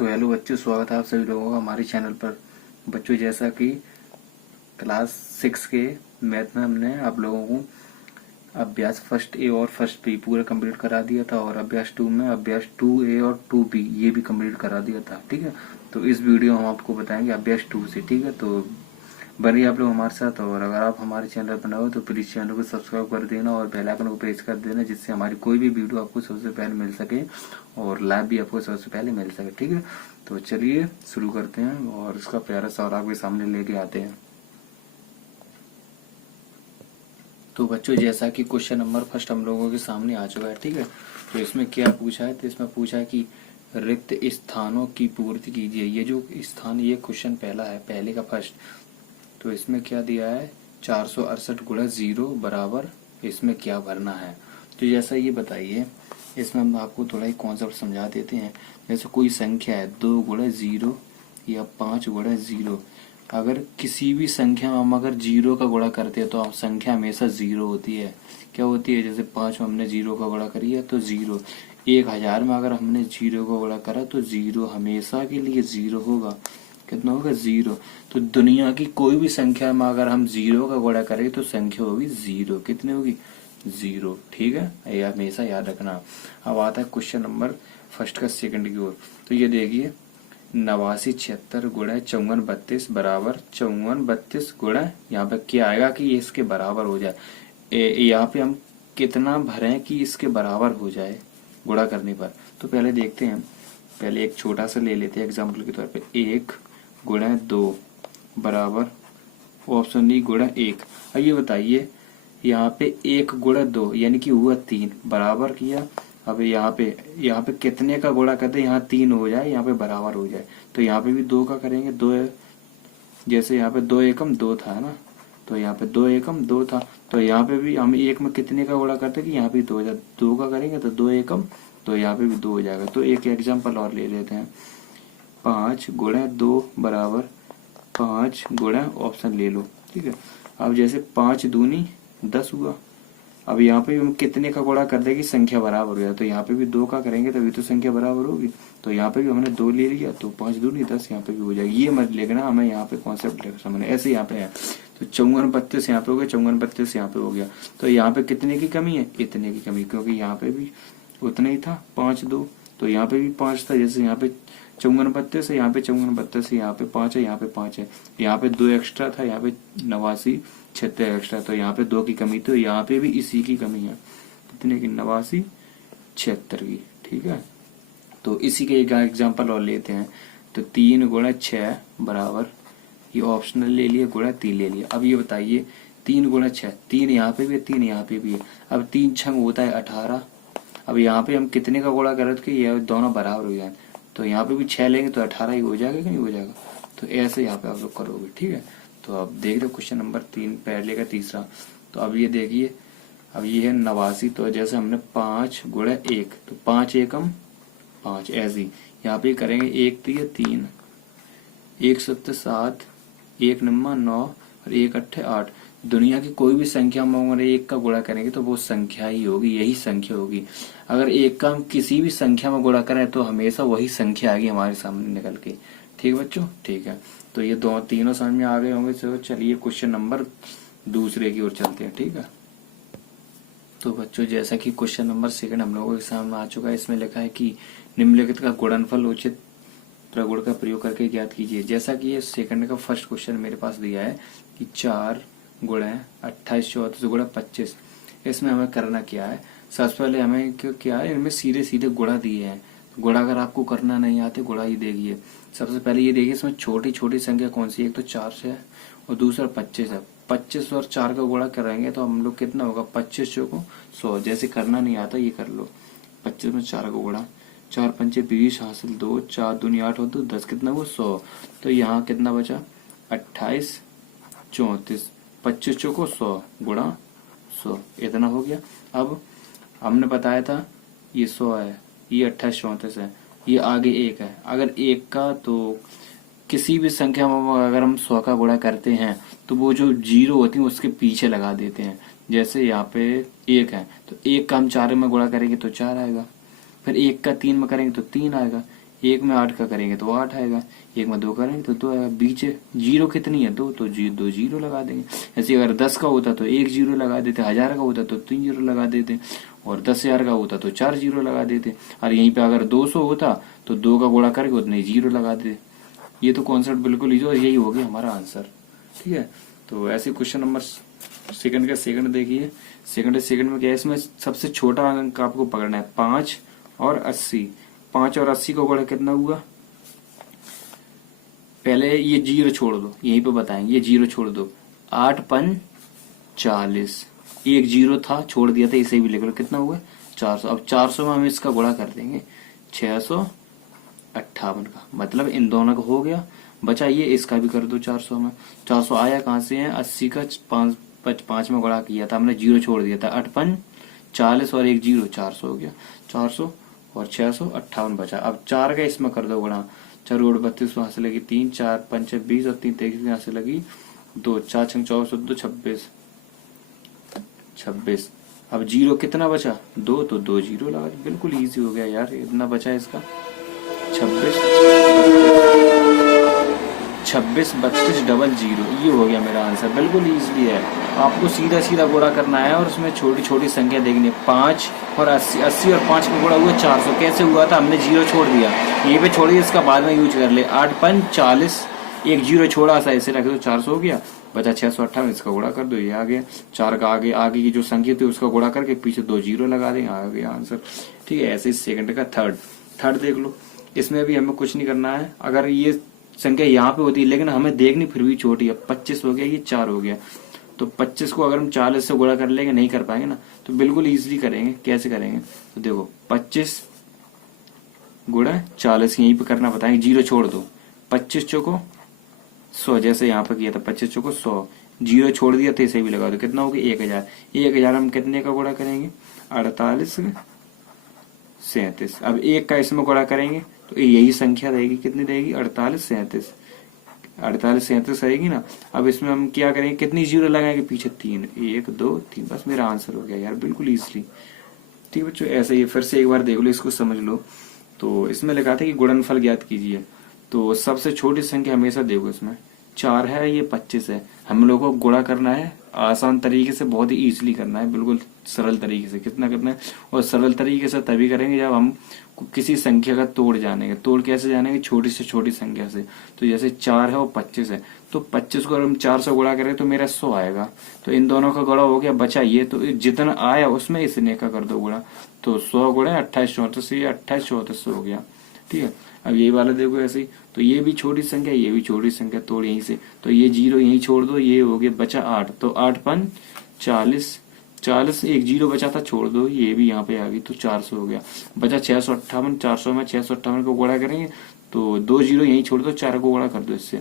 Hello बच्चों, स्वागत है आप सभी लोगों का हमारे चैनल पर। बच्चों, जैसा कि क्लास 6 के मैथ में हमने आप लोगों को अभ्यास फर्स्ट ए और फर्स्ट बी पूरा कंप्लीट करा दिया था, और अभ्यास 2 में अभ्यास 2A और 2B ये भी कंप्लीट करा दिया था। ठीक है, तो इस वीडियो में हम आपको बताएंगे अभ्यास 2 से। ठीक है, तो बनिए आप लोग हमारे साथ। और अगर आप हमारे चैनल पर नए हो तो प्लीज चैनल को सब्सक्राइब कर देना और बेल आइकन को प्रेस कर देना, जिससे हमारी कोई भी वीडियो आपको सबसे पहले मिल सके और लाइव भी आपको सबसे पहले मिल सके। ठीक है, तो चलिए शुरू करते हैं और इसका प्यारा सा और आपके सामने लेके आते हैं। तो बच्चों, जैसा कि क्वेश्चन नंबर फर्स्ट हम लोगों के सामने आ चुका है। ठीक है, तो इसमें क्या पूछा है, तो इसमें पूछा है कि रिक्त स्थानों की पूर्ति कीजिए। ये जो स्थान, ये क्वेश्चन पहला है, पहले का फर्स्ट। तो इसमें क्या दिया है, 468 गुणा 0 बराबर इसमें क्या भरना है। तो जैसा ये बताइए, इसमें हम आपको थोड़ा ही कॉन्सेप्ट समझा देते हैं। जैसे कोई संख्या है 2 गुणा 0 या 5 गुणा 0। अगर किसी भी संख्या में हम अगर 0 का गुणा करते हैं तो हम संख्या हमेशा 0 होती है। क्या होती है, जैसे 5 में हमने 0 का गुणा करिए तो 0। 1000 में अगर हमने 0 का गुणा करा तो 0 हमेशा के लिए 0 होगा। कितना होगा, 0। तो दुनिया की कोई भी संख्या में अगर हम 0 का गुणा करें तो संख्या होगी 0। कितनी होगी, 0। ठीक है, ये हमेशा याद रखना। अब आता है क्वेश्चन नंबर फर्स्ट का सेकंड की ओर। तो ये देखिए, 89 76 गुणा 54 32 बराबर 54 32 गुणा, यहाँ पे क्या आएगा कि ये इसके बराबर हो जाए। यहाँ पे हम कितना भरें कि इसके बराबर हो जाए गुणा करने पर। तो पहले देखते हैं, पहले एक छोटा सा ले लेते हैं एग्जाम्पल के तौर पे। 1 गुणा 2 बराबर ऑप्शन डी गुणा 1। अब ये बताइए, यहाँ पे 1 गुणा 2 यानी कि हुआ 3 बराबर किया। अब यहाँ पे कितने का गुणा करते हैं, यहाँ 3 हो जाए, यहाँ पे बराबर हो जाए। तो यहाँ पे भी 2 का करेंगे, 2 जैसे यहाँ पे 2 एकम 2 था ना, तो यहाँ पे 2 एकम 2 था। तो यहाँ पे भी हम 1 में कितने का गुणा करते हैं कि यहाँ पे 2 हो जाए, 2 का करेंगे तो 2 एकम, तो यहाँ पे भी 2 हो जाएगा। तो एक एग्जाम्पल और ले लेते हैं। 5 गुणा 2 बराबर 5 गुणा ऑप्शन ले लो। ठीक है, अब जैसे 5 दूनी 10 हुआ। अब यहाँ पे हम कितने का गुणा कर देंगे, संख्या बराबर हो गया। तो यहाँ पे भी 2 का करेंगे तभी तो संख्या बराबर होगी। तो यहाँ पे भी हमने 2 ले लिया, तो 5 दूनी 10 यहाँ पे भी हो जाएगी। ये मत लेना, हमें यहाँ पे कॉन्सेप्ट समझना। ऐसे यहाँ पे है, तो 54 32 यहाँ पे हो गया, 54 32 यहाँ पे हो गया। तो यहाँ पे कितने की कमी है, इतने की कमी, क्योंकि यहाँ पे भी उतना ही था 5 2, तो यहाँ पे भी 5 था। जैसे यहाँ पे 54 32 है, यहाँ पे 54 32 है, यहाँ पे 5 है, यहाँ पे 5 है, यहाँ पे 2 एक्स्ट्रा था, यहाँ पे 89 76 एक्स्ट्रा, तो यहाँ पे 2 की कमी, तो यहाँ पे भी इसी की कमी है। कितने की, 89 76 की। ठीक है, तो इसी के एक एग्जाम्पल और लेते हैं। तो 3 गुणा 6 बराबर, ये ऑप्शनल ले लिया, गुणा 3 ले लिया। अब ये बताइए, 3 गुणा 6, 3 यहाँ पे भी है, 3 यहाँ पे भी है। अब 3 छंग होता है 18। अब यहाँ पे हम कितने का गुणा करें कि ये दोनों बराबर हो जाए। तो यहाँ पे भी 6 लेंगे तो 18 ही हो जाएगा कि नहीं हो जाएगा। तो ऐसे यहाँ पे आप लोग करोगे। ठीक है, तो अब देख लो क्वेश्चन नंबर 3 पहले का तीसरा। तो अब ये देखिए, अब ये है 89। तो जैसे हमने 5 गुणा 1, तो 5 एकम 5, ऐसे ही यहाँ पे करेंगे। 1 तो ये 3, 1 7 7, 1 9 9 और 1 8 8। दुनिया की कोई भी संख्या में अगर 1 का गुणा करेंगे तो वो संख्या ही होगी, यही संख्या होगी। अगर 1 का हम किसी भी संख्या में गुणा करें तो हमेशा वही संख्या आएगी हमारे सामने निकल के। ठीक है बच्चों, ठीक है, तो ये तीनों समझ में आ गए होंगे। तो चलिए क्वेश्चन नंबर दूसरे की ओर चलते हैं। ठीक है, तो बच्चों, जैसा कि क्वेश्चन नंबर सेकंड हम लोगों के सामने आ चुका है, इसमें लिखा है कि निम्नलिखित का गुणनफल उचित प्रगुण का प्रयोग करके ज्ञात कीजिए। जैसा कि ये सेकंड का फर्स्ट क्वेश्चन मेरे पास दिया है कि 4 गुणा 28 34 गुणा 25। इसमें हमें करना क्या है, सबसे पहले हमें क्या है, इनमें सीधे सीधे गुणा दिए हैं। गुणा अगर आपको करना नहीं आते, गुणा ही देखिए। सबसे पहले ये देखिए, इसमें छोटी छोटी संख्या कौन सी है, एक तो 4 से है और दूसरा 25 है। 25 और 4 का गुणा करेंगे तो हम लोग कितना होगा, 25 चौको 100। जैसे करना नहीं आता ये कर लो, 25 में 4 का गुणा, 4 पंचे 20 हासिल 2, 4 दूनी 8 हो तो 10, कितना वो 100। तो यहाँ कितना बचा, 28 34, 25 चौको 100 गुणा 100, इतना हो गया। अब हमने बताया था ये 100 है, ये 28 34 है, ये आगे 1 है। अगर 1 का, तो किसी भी संख्या में अगर हम 100 का गुणा करते हैं तो वो जो 0 होती है उसके पीछे लगा देते हैं। जैसे यहाँ पे 1 है, तो 1 का हम 4 में गुणा करेंगे तो 4 आएगा, फिर 1 का 3 में करेंगे तो 3 आएगा, एक में 8 का करेंगे तो 8 आएगा, एक में 2 करेंगे तो 2 आएगा। बीच जीरो कितनी है? 2, तो 2 जीरो लगा देंगे। ऐसे अगर 10 का होता तो 1 जीरो लगा देते, 1000 का होता तो 3 जीरो लगा देते, और 10,000 का होता तो 4 जीरो लगा देते। और यहीं पे अगर 200 होता तो 2 का गुणा करके उतने जीरो लगा देते। ये तो कॉन्सेप्ट बिल्कुल इजी, और यही हो गया हमारा आंसर। ठीक है, तो ऐसे क्वेश्चन नंबर सेकंड का सेकंड देखिए। सेकंड में क्या है, इसमें सबसे छोटा अंक आपको पकड़ना है 5 और 80। 5 और 80 का गुणा कितना हुआ? पहले ये जीरो छोड़ दो, यहीं पे बताएंगे, ये जीरो छोड़ दो। 8 5 40, एक जीरो था छोड़ दिया था, इसे भी लिख लो, कितना हुआ? 400। अब 400 में हम इसका गुणा कर देंगे 658 का, मतलब इन दोनों का हो गया। बचा ये, इसका भी कर दो 400 में। 400 आया कहाँ से है? 80 का 5 में गुणा किया था हमने, जीरो छोड़ दिया था। 8 5 40 और एक जीरो, 400 हो गया। 400 और 658 बचा। अब 4 का इसमें कर दो गुणा। 4 और 32 वहां से लगी 3, 4 5 20 और 3 23 यहाँ से लगी 2, 4 6 24 2 26। अब जीरो कितना बचा? 2, तो 2 जीरो लगा। बिल्कुल इजी हो गया यार, इतना बचा इसका 26 32 डबल जीरो। ये हो गया मेरा आंसर, बिल्कुल इजीली है। आपको सीधा सीधा गुणा करना है और उसमें छोटी छोटी संख्या देखनी है। 5 और 80, 80 और 5 का गुणा हुआ 400। कैसे हुआ था? हमने जीरो छोड़ दिया, ये पे छोड़ दिया, इसका बाद में यूज कर ले। 8 5 40, एक जीरो छोड़ा सा, ऐसे रखे तो 400 हो गया। बचा 658, इसका गुणा कर दो, ये आ गया। 4 का आगे आगे की जो संख्या थी उसका गुणा करके पीछे 2 जीरो लगा देंगे, आ गया आंसर। ठीक है, ऐसे सेकंड का थर्ड देख लो। इसमें भी हमें कुछ नहीं करना है। अगर ये संख्या यहाँ पे होती है, लेकिन हमें देखनी फिर भी छोटी है। 25 हो गया, ये 4 हो गया, तो 25 को अगर हम 40 से गुणा कर लेंगे, नहीं कर पाएंगे ना, तो बिल्कुल इजीली करेंगे। कैसे करेंगे? तो देखो 25 गुणा 40 यहीं पे करना बताएंगे, जीरो छोड़ दो। 25 चौको 100, जैसे यहाँ पे किया था 25 चौको 100, जीरो छोड़ दिया तो इसे भी लगा दो, कितना हो गया? 1000। 1000 हम कितने का गुणा करेंगे? 48 37। अब एक का इसमें गुणा करेंगे तो यही संख्या रहेगी, कितनी रहेगी? 48 37। 48 37 रहेगी ना। अब इसमें हम क्या करेंगे? कितनी जीरो लगाएंगे? पीछे 3, 1 2 3, बस मेरा आंसर हो गया यार, बिल्कुल इजीली। ठीक है बच्चों, ऐसे ही फिर से एक बार देख लो, इसको समझ लो। तो इसमें लिखा था कि गुणनफल ज्ञात कीजिए, तो सबसे छोटी संख्या हमेशा देखो, इसमें 4 है, ये 25 है। हम लोगों को गुणा करना है आसान तरीके से, बहुत ही इजीली करना है, बिल्कुल सरल तरीके से। कितना करना है? और सरल तरीके से तभी करेंगे जब हम किसी संख्या का तोड़ जानेंगे। तोड़ कैसे जानेंगे? छोटी से छोटी संख्या से। तो जैसे 4 है और 25 है, तो 25 को अगर हम 4 से गुणा करें तो मेरा 100 आएगा। तो इन दोनों का गुणा हो गया, बचा ये, तो जितना आया उसमें इसने का कर दो गुणा। तो 100 गुणा 28 34, ये 28 34 हो गया। ठीक है, अब ये वाला देखो ऐसे ही, तो ये भी छोटी संख्या, ये भी छोटी संख्या, तोड़ यहीं से, तो ये जीरो यहीं छोड़ दो, ये हो गया, बचा 8, तो 8 5 40, 40 एक जीरो बचा था, छोड़ दो, ये भी यहाँ पे आ गई, तो 400 हो गया। बचा 658, 400 में 658 को गुणा करेंगे तो 2 जीरो यहीं छोड़ दो, 4 को गुणा कर दो इससे,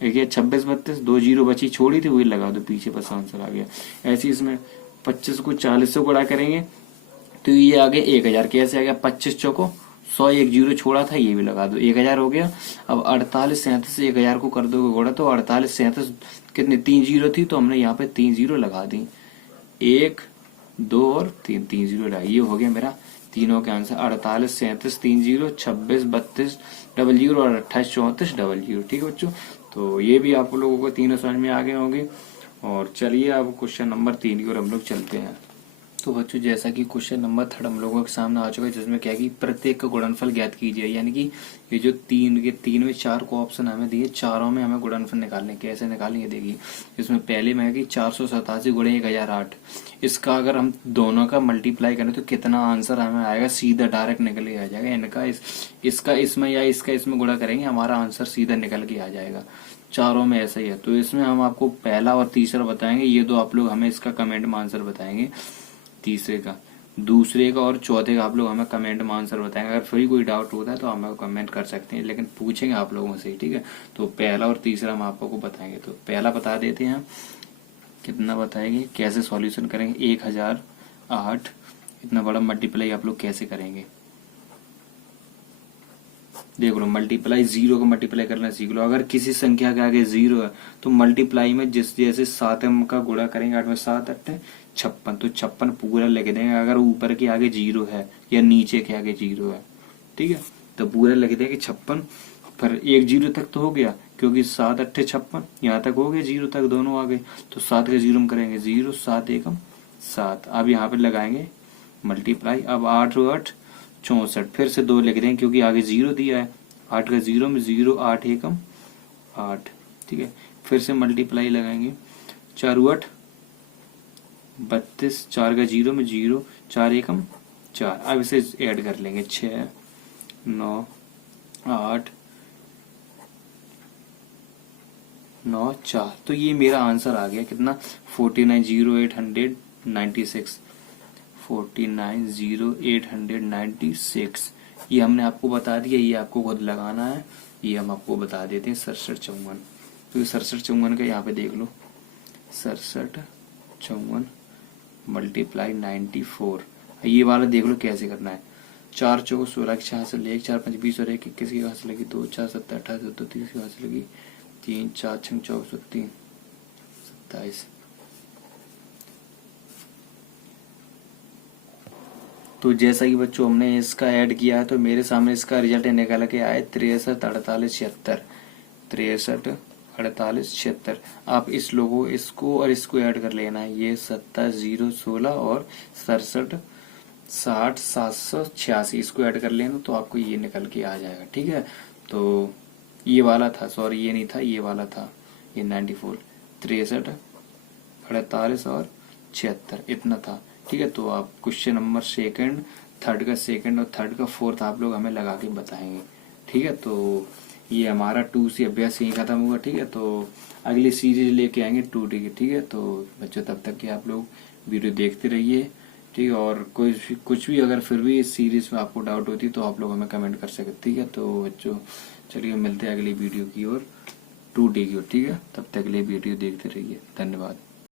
एक 26 32, 2 जीरो बची छोड़ी थी वही लगा दो पीछे, बस आंसर आ गया। ऐसे इसमें 25 को 40 से गुणा करेंगे तो ये आ गया 1000। कैसे आ गया? 25 चौको 100, एक जीरो छोड़ा था, ये भी लगा दो, 1000 हो गया। अब 48 37 से 1000 को कर दो गुणा, तो 48 37 कितने? 3 जीरो थी, तो हमने यहाँ पे 3 जीरो लगा दी, 1 2 और 3, 3 जीरो लगा। ये हो गया मेरा तीनों के आंसर, 48 37 3 जीरो, 26 32 डबल जीरो और 28 34 डबल जीरो। ठीक है बच्चों, तो ये भी आप लोगों को तीनों समझ में आ गए होंगे। और चलिए अब क्वेश्चन नंबर 3 की ओर हम लोग चलते हैं। तो बच्चों जैसा कि क्वेश्चन नंबर 3 हम लोगों के सामने आ चुका है, जिसमें क्या कि प्रत्येक का गुणनफल ज्ञात कीजिए। यानी कि ये जो 3 में 4 को ऑप्शन हमें दिए, चारों में हमें गुणनफल निकालने, कैसे निकालेंगे देखिए। इसमें पहले में है कि 487 गुणे 1008, इसका अगर हम दोनों का मल्टीप्लाई करें तो कितना आंसर हमें आएगा? सीधा डायरेक्ट निकल के आ जाएगा। इनका इसका इसमें या इसका इसमें गुणा करेंगे, हमारा आंसर सीधा निकल के आ जाएगा। चारों में ऐसा ही है। तो इसमें हम आपको पहला और तीसरा बताएंगे, ये दो आप लोग हमें इसका कमेंट में आंसर बताएंगे। तीसरे का, दूसरे का और चौथे का आप लोग हमें कमेंट में आंसर बताएंगे। अगर फिर कोई डाउट होता है तो हमें कमेंट कर सकते हैं, लेकिन पूछेंगे आप लोगों से, ठीक है। तो पहला और तीसरा हम आपको बताएंगे। तो पहला बता देते हैं, कितना बताएंगे, कैसे सॉल्यूशन करेंगे। 1008 इतना बड़ा मल्टीप्लाई आप लोग कैसे करेंगे, देख लो। मल्टीप्लाई, जीरो को मल्टीप्लाई करना सीख लो। अगर किसी संख्या के आगे जीरो है तो मल्टीप्लाई में जिस जैसे 7 का गुणा करेंगे, 8 में 7 8 56, तो 56 पूरा लिख देंगे अगर ऊपर के आगे जीरो है या नीचे के आगे जीरो है, ठीक है। तो पूरा लिख देंगे 56, फिर एक जीरो तक तो हो गया क्योंकि 7 अट्ठे 56, यहाँ तक हो गया, जीरो तक दोनों आ गए, तो 7 का जीरो में करेंगे 0, 7 एकम 7। अब यहाँ पे लगाएंगे मल्टीप्लाई, अब 8 और 8 64, फिर से 2 लिख देंगे क्योंकि आगे जीरो दिया है, 8 का जीरो में 0, 8 एकम 8, ठीक है। फिर से मल्टीप्लाई लगाएंगे, 4 8 32, 4 का जीरो में 0, 4 एकम 4। अब इसे ऐड कर लेंगे, 6 9 8 9 4। तो ये मेरा आंसर आ गया कितना, 49,0896, 49,0896। ये हमने आपको बता दिया, ये आपको खुद लगाना है, ये हम आपको बता देते हैं 67 54। तो 67 54 का यहाँ पे देख लो, 67 54 मल्टीप्लाई 94। ये वाला देख लो कैसे करना है, 4 चौको 16 की 6 से 1, 4 5 20 और 1 21 की घास लगी, 2 4 7 28 2 30 की घास लगी, 3 4 6 24 3 27। तो जैसा कि बच्चों हमने इसका ऐड किया है, तो मेरे सामने इसका रिजल्ट निकल के आए 63 48 76, 63 48 76। आप इस लोगों इसको और इसको ऐड कर लेना है, ये 27 0 16 और 67 60 786, इसको ऐड कर लेना तो आपको ये निकल के आ जाएगा, ठीक है। तो ये वाला था, सॉरी ये नहीं था, ये वाला था, ये 94, 63 48 और 76 इतना था, ठीक है। तो आप क्वेश्चन नंबर सेकंड, थर्ड का सेकंड और थर्ड का फोर्थ आप लोग हमें लगा के बताएंगे, ठीक है। तो ये हमारा 2C अभ्यास यहीं खत्म हुआ, ठीक है। तो अगली सीरीज लेके आएंगे 2D की, ठीक है। तो बच्चों तब तक के आप लोग वीडियो देखते रहिए, ठीक है। और कुछ भी अगर फिर भी इस सीरीज में आपको डाउट होती है तो आप लोग हमें कमेंट कर सकते, ठीक है। तो बच्चों चलिए मिलते हैं अगली वीडियो की ओर 2D की ओर, ठीक है। तब तक के लिए वीडियो देखते रहिए, धन्यवाद।